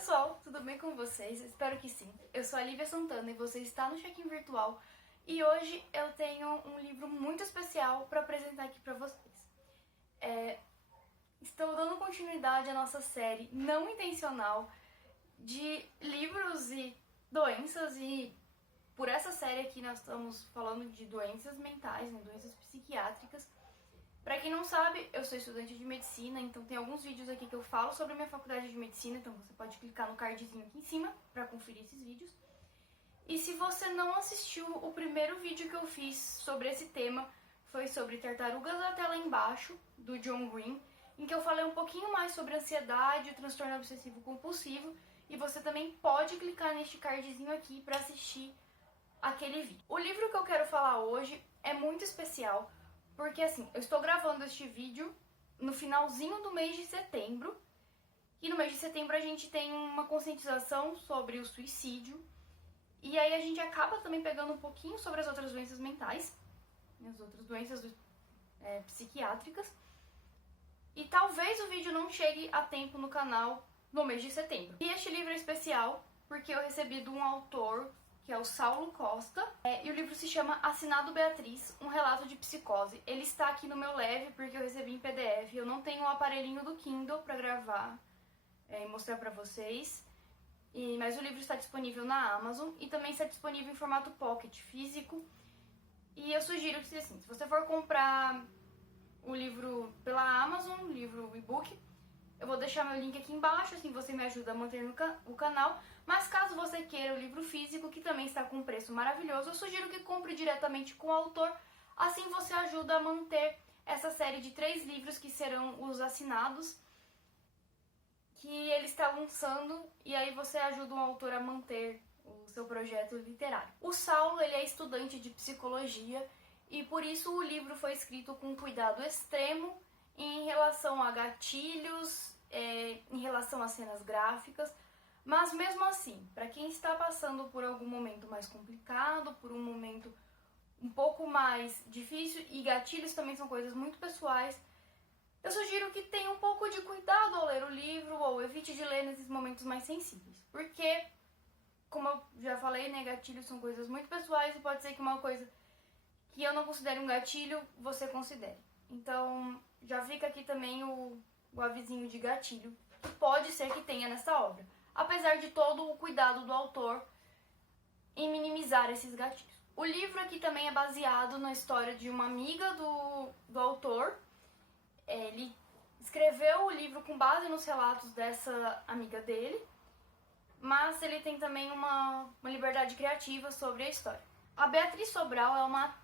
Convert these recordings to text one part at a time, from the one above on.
pessoal, tudo bem com vocês? Espero que sim. Eu sou a Lívia Santana e você está no Check-in Virtual e hoje eu tenho um livro muito especial para apresentar aqui para vocês. Estou dando continuidade à nossa série não intencional de livros e doenças, e por essa série aqui nós estamos falando de doenças mentais, né, doenças psiquiátricas. Pra quem não sabe, eu sou estudante de medicina, então tem alguns vídeos aqui que eu falo sobre a minha faculdade de medicina, então você pode clicar no cardzinho aqui em cima pra conferir esses vídeos. E se você não assistiu o primeiro vídeo que eu fiz sobre esse tema, foi sobre Tartarugas até lá embaixo, do John Green, em que eu falei um pouquinho mais sobre ansiedade, o transtorno obsessivo compulsivo, e você também pode clicar neste cardzinho aqui pra assistir aquele vídeo. O livro que eu quero falar hoje é muito especial, porque assim, eu estou gravando este vídeo no finalzinho do mês de setembro, e no mês de setembro a gente tem uma conscientização sobre o suicídio, e aí a gente acaba também pegando um pouquinho sobre as outras doenças mentais, as outras doenças psiquiátricas, e talvez o vídeo não chegue a tempo no canal no mês de setembro. E este livro é especial porque eu recebi de um autor, que é o Saulo Costa, e o livro se chama Assinado Beatriz, um relato de psicose. Ele está aqui no meu Leve porque eu recebi em PDF, eu não tenho o aparelhinho do Kindle para gravar e mostrar para vocês, mas o livro está disponível na Amazon e também está disponível em formato pocket físico. E eu sugiro que, assim, se você for comprar o livro pela Amazon, o livro e-book, eu vou deixar meu link aqui embaixo, assim você me ajuda a manter o canal. Mas caso você queira o livro físico, que também está com um preço maravilhoso, eu sugiro que compre diretamente com o autor. Assim você ajuda a manter essa série de 3 livros que serão os assinados, que ele está lançando, e aí você ajuda o autor a manter o seu projeto literário. O Saulo, ele é estudante de psicologia, e por isso o livro foi escrito com cuidado extremo em relação a gatilhos, em relação a cenas gráficas, mas mesmo assim, para quem está passando por algum momento mais complicado, por um momento um pouco mais difícil, e gatilhos também são coisas muito pessoais, eu sugiro que tenha um pouco de cuidado ao ler o livro, ou evite de ler nesses momentos mais sensíveis, porque, como eu já falei, né, gatilhos são coisas muito pessoais, e pode ser que uma coisa que eu não considere um gatilho, você considere. Então, já fica aqui também o avisinho de gatilho, que pode ser que tenha nessa obra, apesar de todo o cuidado do autor em minimizar esses gatilhos. O livro aqui também é baseado na história de uma amiga do autor. Ele escreveu o livro com base nos relatos dessa amiga dele, mas ele tem também uma liberdade criativa sobre a história. A Beatriz Sobral é uma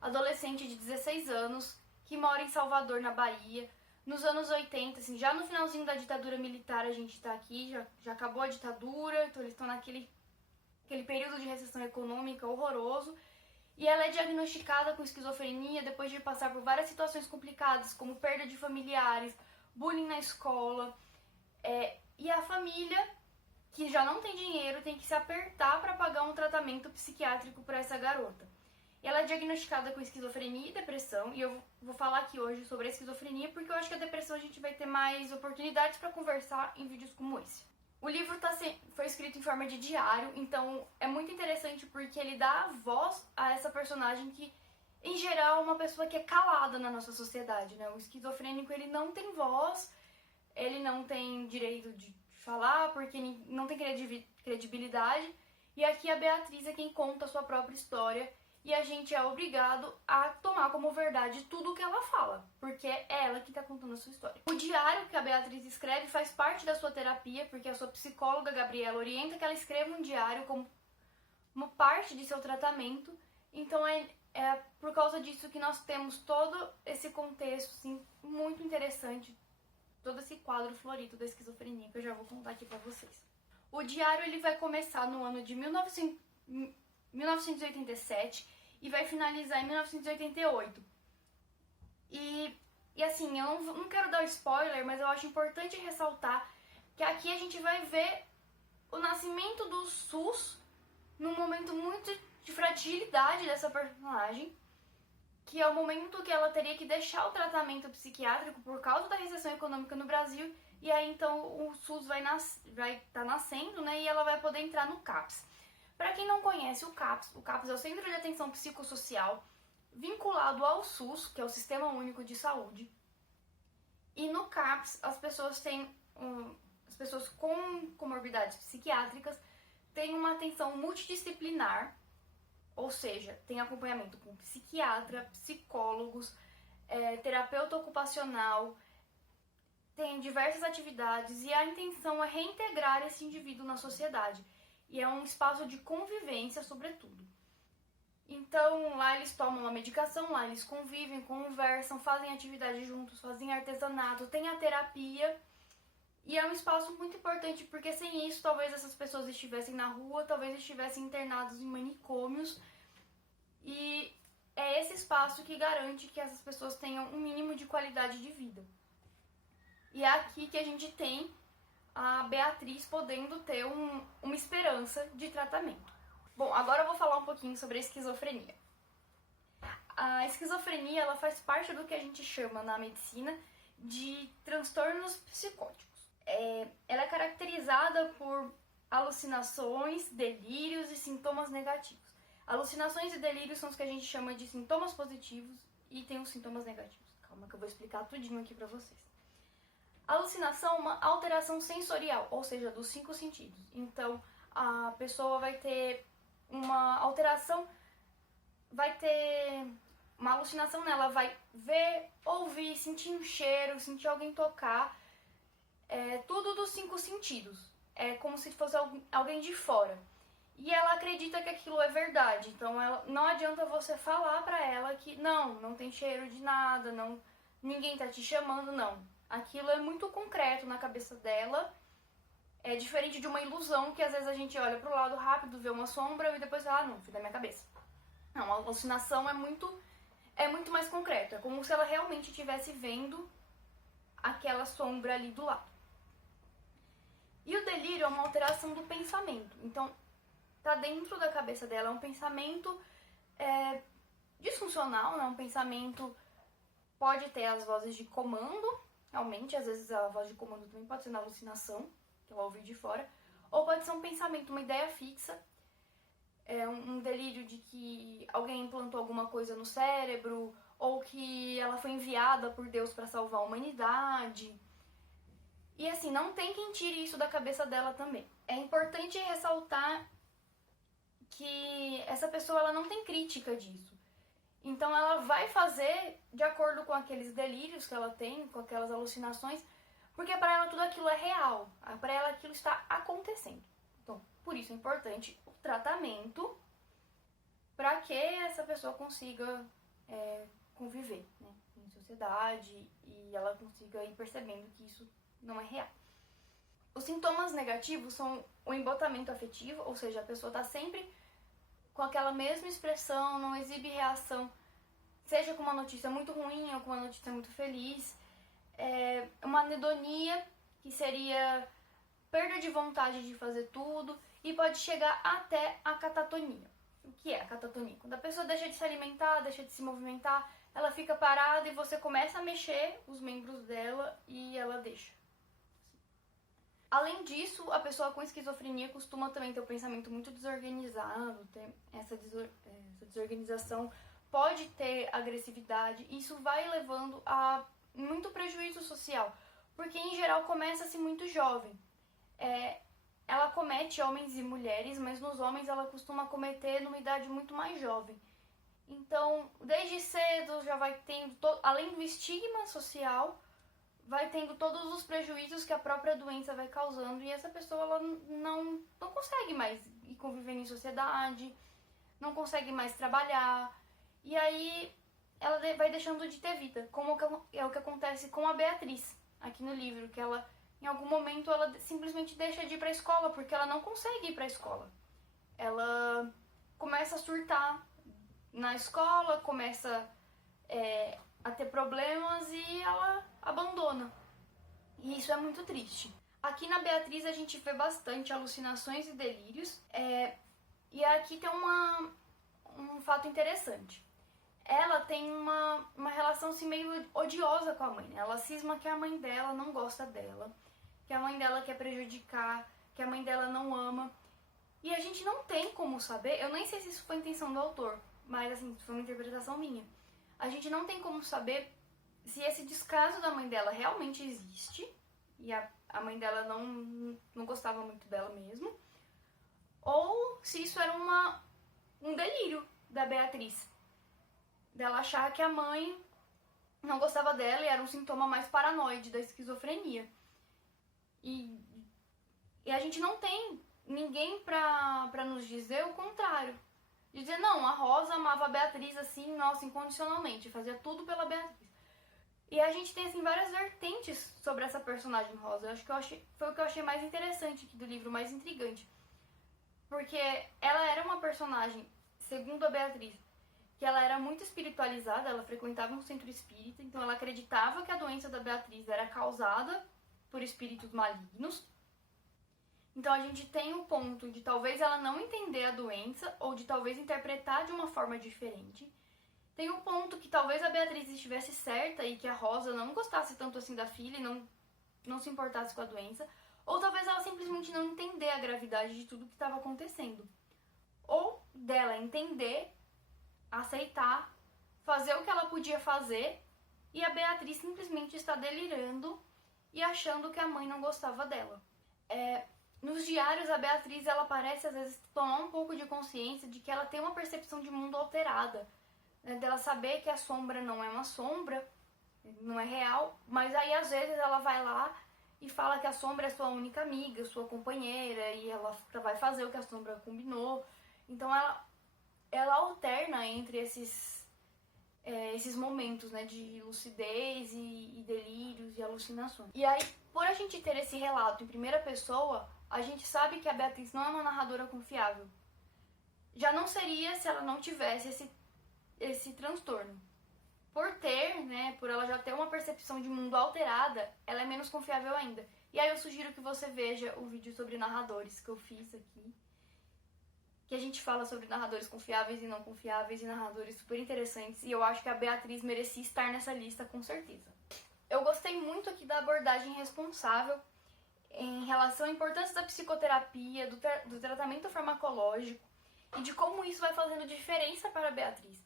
adolescente de 16 anos que mora em Salvador, na Bahia, nos anos 80, assim, já no finalzinho da ditadura militar a gente tá aqui, já acabou a ditadura, então eles estão naquele período de recessão econômica horroroso, e ela é diagnosticada com esquizofrenia depois de passar por várias situações complicadas, como perda de familiares, bullying na escola, e a família, que já não tem dinheiro, tem que se apertar para pagar um tratamento psiquiátrico para essa garota. Ela é diagnosticada com esquizofrenia e depressão, e eu vou falar aqui hoje sobre a esquizofrenia porque eu acho que a depressão a gente vai ter mais oportunidades para conversar em vídeos como esse. O livro foi escrito em forma de diário, então é muito interessante porque ele dá voz a essa personagem que, em geral, é uma pessoa que é calada na nossa sociedade, né? O esquizofrênico, ele não tem voz, ele não tem direito de falar porque não tem credibilidade, e aqui a Beatriz é quem conta a sua própria história, e a gente é obrigado a tomar como verdade tudo o que ela fala, porque é ela que está contando a sua história. O diário que a Beatriz escreve faz parte da sua terapia, porque a sua psicóloga, Gabriela, orienta que ela escreva um diário como parte de seu tratamento. Então é por causa disso que nós temos todo esse contexto, assim, muito interessante, todo esse quadro florido da esquizofrenia, que eu já vou contar aqui pra vocês. O diário ele vai começar no ano de 1987 e vai finalizar em 1988. E assim, eu não quero dar spoiler, mas eu acho importante ressaltar que aqui a gente vai ver o nascimento do SUS num momento muito de fragilidade dessa personagem, que é o momento que ela teria que deixar o tratamento psiquiátrico por causa da recessão econômica no Brasil, e aí então o SUS vai estar nascendo, né, e ela vai poder entrar no CAPS. Para quem não conhece o CAPS é o Centro de Atenção Psicossocial vinculado ao SUS, que é o Sistema Único de Saúde. E no CAPS as pessoas as pessoas com comorbidades psiquiátricas têm uma atenção multidisciplinar, ou seja, tem acompanhamento com psiquiatra, psicólogos, terapeuta ocupacional, tem diversas atividades e a intenção é reintegrar esse indivíduo na sociedade. E é um espaço de convivência, sobretudo. Então, lá eles tomam a medicação, lá eles convivem, conversam, fazem atividade juntos, fazem artesanato, tem a terapia. E é um espaço muito importante, porque sem isso, talvez essas pessoas estivessem na rua, talvez estivessem internados em manicômios. E é esse espaço que garante que essas pessoas tenham um mínimo de qualidade de vida. E é aqui que a gente tem a Beatriz podendo ter uma esperança de tratamento. Bom, agora eu vou falar um pouquinho sobre a esquizofrenia. A esquizofrenia, ela faz parte do que a gente chama na medicina de transtornos psicóticos. Ela é caracterizada por alucinações, delírios e sintomas negativos. Alucinações e delírios são os que a gente chama de sintomas positivos e tem os sintomas negativos. Calma que eu vou explicar tudinho aqui pra vocês. A alucinação é uma alteração sensorial, ou seja, dos 5 sentidos. Então, a pessoa vai ter uma alteração, vai ter uma alucinação nela, vai ver, ouvir, sentir um cheiro, sentir alguém tocar, tudo dos 5 sentidos. É como se fosse alguém de fora. E ela acredita que aquilo é verdade, então não adianta você falar pra ela que não tem cheiro de nada, ninguém tá te chamando, não. Aquilo é muito concreto na cabeça dela. É diferente de uma ilusão que às vezes a gente olha pro lado rápido, vê uma sombra e depois fala, não, foi da minha cabeça. Não, a alucinação é muito mais concreto. É como se ela realmente estivesse vendo aquela sombra ali do lado. E o delírio é uma alteração do pensamento. Então, tá dentro da cabeça dela, é um pensamento disfuncional, né? Um pensamento pode ter as vozes de comando, realmente, às vezes a voz de comando também pode ser na alucinação, que ela ouviu de fora, ou pode ser um pensamento, uma ideia fixa, um delírio de que alguém implantou alguma coisa no cérebro, ou que ela foi enviada por Deus para salvar a humanidade. E assim, não tem quem tire isso da cabeça dela também. É importante ressaltar que essa pessoa ela não tem crítica disso. Então ela vai fazer de acordo com aqueles delírios que ela tem, com aquelas alucinações, porque para ela tudo aquilo é real, para ela aquilo está acontecendo. Então, por isso é importante o tratamento para que essa pessoa consiga conviver, né, em sociedade e ela consiga ir percebendo que isso não é real. Os sintomas negativos são o embotamento afetivo, ou seja, a pessoa está sempre com aquela mesma expressão, não exibe reação, seja com uma notícia muito ruim ou com uma notícia muito feliz. Uma anedonia, que seria perda de vontade de fazer tudo, e pode chegar até a catatonia. O que é a catatonia? Quando a pessoa deixa de se alimentar, deixa de se movimentar, ela fica parada e você começa a mexer os membros dela e ela deixa. Além disso, a pessoa com esquizofrenia costuma também ter o pensamento muito desorganizado, ter essa desorganização, pode ter agressividade, e isso vai levando a muito prejuízo social, porque em geral começa-se muito jovem. Ela comete homens e mulheres, mas nos homens ela costuma cometer numa idade muito mais jovem. Então, desde cedo já vai tendo, além do estigma social, vai tendo todos os prejuízos que a própria doença vai causando, e essa pessoa ela não consegue mais ir convivendo em sociedade, não consegue mais trabalhar, e aí ela vai deixando de ter vida, como é o que acontece com a Beatriz, aqui no livro, que ela, em algum momento, ela simplesmente deixa de ir pra escola, porque ela não consegue ir pra escola. Ela começa a surtar na escola, começa a ter problemas e ela abandona. E isso é muito triste. Aqui na Beatriz a gente vê bastante alucinações e delírios. E aqui tem um fato interessante. Ela tem uma relação assim, meio odiosa com a mãe. Ela cisma que a mãe dela não gosta dela. que a mãe dela quer prejudicar, que a mãe dela não ama. E a gente não tem como saber, eu nem sei se isso foi a intenção do autor, mas assim, foi uma interpretação minha. A gente não tem como saber se esse descaso da mãe dela realmente existe, e a mãe dela não gostava muito dela mesmo, ou se isso era um delírio da Beatriz, dela achar que a mãe não gostava dela e era um sintoma mais paranoide da esquizofrenia. E a gente não tem ninguém pra nos dizer o contrário. Dizer, não, a Rosa amava a Beatriz assim, nossa, incondicionalmente, fazia tudo pela Beatriz. E a gente tem, assim, várias vertentes sobre essa personagem Rosa. Eu acho que foi o que eu achei mais interessante aqui do livro, mais intrigante. Porque ela era uma personagem, segundo a Beatriz, que ela era muito espiritualizada, ela frequentava um centro espírita, então ela acreditava que a doença da Beatriz era causada por espíritos malignos. Então a gente tem o ponto de talvez ela não entender a doença, ou de talvez interpretar de uma forma diferente. Tem o ponto que talvez a Beatriz estivesse certa e que a Rosa não gostasse tanto assim da filha e não se importasse com a doença. Ou talvez ela simplesmente não entender a gravidade de tudo que estava acontecendo. Ou dela entender, aceitar, fazer o que ela podia fazer, e a Beatriz simplesmente está delirando e achando que a mãe não gostava dela. Nos diários, a Beatriz, ela parece às vezes tomar um pouco de consciência de que ela tem uma percepção de mundo alterada, né? Dela saber que a sombra não é uma sombra, não é real, mas aí às vezes ela vai lá e fala que a sombra é sua única amiga, sua companheira, e ela vai fazer o que a sombra combinou. Então ela alterna entre esses momentos, né, de lucidez e delírios e alucinações. E aí, por a gente ter esse relato em primeira pessoa, a gente sabe que a Beatriz não é uma narradora confiável. Já não seria se ela não tivesse esse transtorno. Por ter, né, por ela já ter uma percepção de mundo alterada, ela é menos confiável ainda. E aí eu sugiro que você veja o vídeo sobre narradores que eu fiz aqui, que a gente fala sobre narradores confiáveis e não confiáveis e narradores super interessantes, e eu acho que a Beatriz merecia estar nessa lista com certeza. Eu gostei muito aqui da abordagem responsável em relação à importância da psicoterapia, do tratamento farmacológico e de como isso vai fazendo diferença para a Beatriz.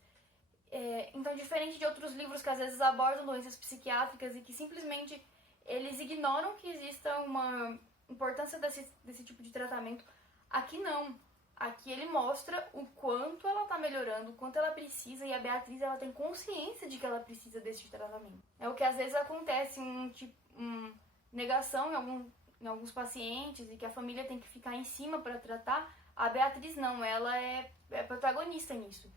Então, diferente de outros livros que às vezes abordam doenças psiquiátricas e que simplesmente eles ignoram que exista uma importância desse tipo de tratamento, aqui não. Aqui ele mostra o quanto ela tá melhorando, o quanto ela precisa, e a Beatriz ela tem consciência de que ela precisa desse tratamento. É o que às vezes acontece negação em alguns pacientes e que a família tem que ficar em cima para tratar. A Beatriz não, ela é protagonista nisso.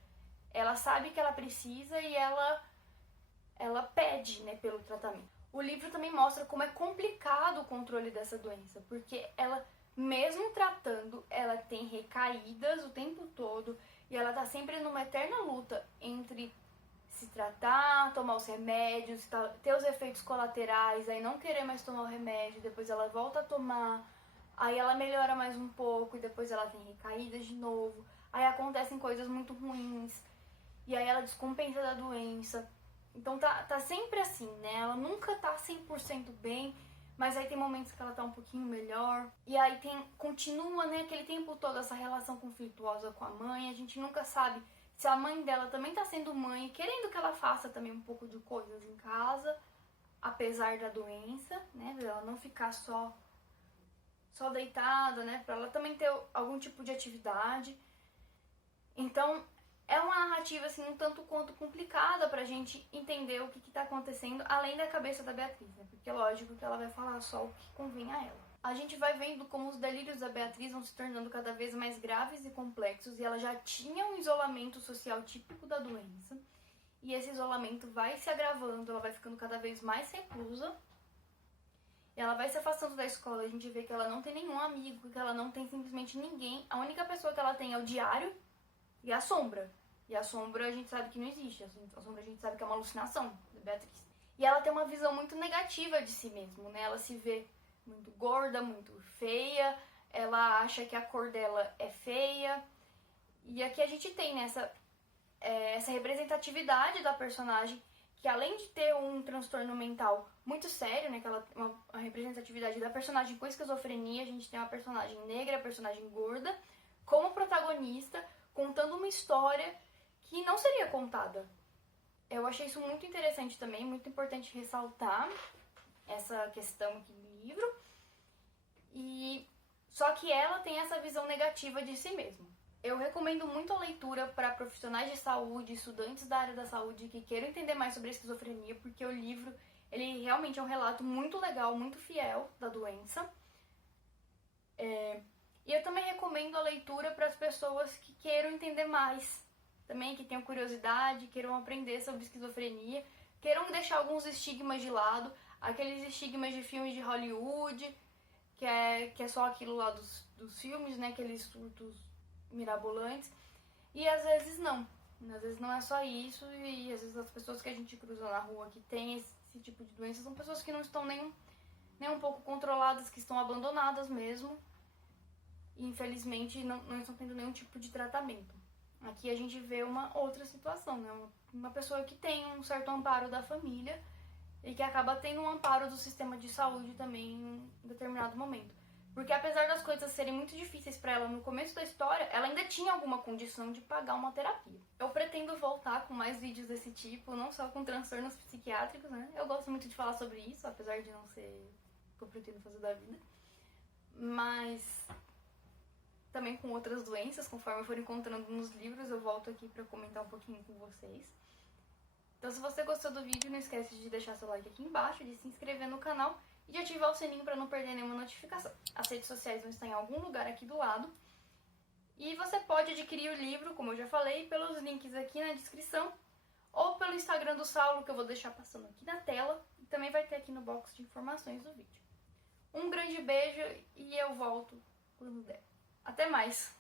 Ela sabe que ela precisa e ela pede, né, pelo tratamento. O livro também mostra como é complicado o controle dessa doença, porque ela, mesmo tratando, ela tem recaídas o tempo todo e ela tá sempre numa eterna luta entre se tratar, tomar os remédios, ter os efeitos colaterais, aí não querer mais tomar o remédio, depois ela volta a tomar, aí ela melhora mais um pouco e depois ela tem recaídas de novo, aí acontecem coisas muito ruins e aí ela descompensa da doença. Então tá sempre assim, né? Ela nunca tá 100% bem, mas aí tem momentos que ela tá um pouquinho melhor. E aí continua, né, aquele tempo todo essa relação conflituosa com a mãe. A gente nunca sabe se a mãe dela também tá sendo mãe, querendo que ela faça também um pouco de coisas em casa, apesar da doença, né? Pra ela não ficar só deitada, né? Pra ela também ter algum tipo de atividade. Então, é uma narrativa, assim, um tanto quanto complicada pra gente entender o que tá acontecendo, além da cabeça da Beatriz, né? Porque é lógico que ela vai falar só o que convém a ela. A gente vai vendo como os delírios da Beatriz vão se tornando cada vez mais graves e complexos, e ela já tinha um isolamento social típico da doença, e esse isolamento vai se agravando, ela vai ficando cada vez mais reclusa, e ela vai se afastando da escola. A gente vê que ela não tem nenhum amigo, que ela não tem simplesmente ninguém. A única pessoa que ela tem é o diário e a sombra. E a sombra a gente sabe que não existe, a sombra a gente sabe que é uma alucinação da Beatriz. E ela tem uma visão muito negativa de si mesma, né? Ela se vê muito gorda, muito feia, ela acha que a cor dela é feia. E aqui a gente tem, né, essa representatividade da personagem que além de ter um transtorno mental muito sério, né, que ela tem uma representatividade da personagem com esquizofrenia, a gente tem uma personagem negra, personagem gorda, como protagonista, contando uma história que não seria contada. Eu achei isso muito interessante também, muito importante ressaltar essa questão aqui no livro. E só que ela tem essa visão negativa de si mesma. Eu recomendo muito a leitura para profissionais de saúde, estudantes da área da saúde que queiram entender mais sobre a esquizofrenia, porque o livro, ele realmente é um relato muito legal, muito fiel da doença. E eu também recomendo a leitura para as pessoas que queiram entender mais, também que tenham curiosidade, queiram aprender sobre esquizofrenia, queiram deixar alguns estigmas de lado, aqueles estigmas de filmes de Hollywood, que é só aquilo lá dos filmes, né, aqueles surtos mirabolantes, e às vezes não. Às vezes não é só isso, e às vezes as pessoas que a gente cruza na rua que tem esse tipo de doença são pessoas que não estão nem um pouco controladas, que estão abandonadas mesmo, e infelizmente não estão tendo nenhum tipo de tratamento. Aqui a gente vê uma outra situação, né? Uma pessoa que tem um certo amparo da família e que acaba tendo um amparo do sistema de saúde também em determinado momento. Porque apesar das coisas serem muito difíceis para ela no começo da história, ela ainda tinha alguma condição de pagar uma terapia. Eu pretendo voltar com mais vídeos desse tipo, não só com transtornos psiquiátricos, né? Eu gosto muito de falar sobre isso, apesar de não ser o que eu pretendo fazer da vida. Mas também com outras doenças, conforme eu for encontrando nos livros, eu volto aqui para comentar um pouquinho com vocês. Então, se você gostou do vídeo, não esquece de deixar seu like aqui embaixo, de se inscrever no canal e de ativar o sininho para não perder nenhuma notificação. As redes sociais vão estar em algum lugar aqui do lado. E você pode adquirir o livro, como eu já falei, pelos links aqui na descrição ou pelo Instagram do Saulo, que eu vou deixar passando aqui na tela. E também vai ter aqui no box de informações do vídeo. Um grande beijo e eu volto quando der. Até mais!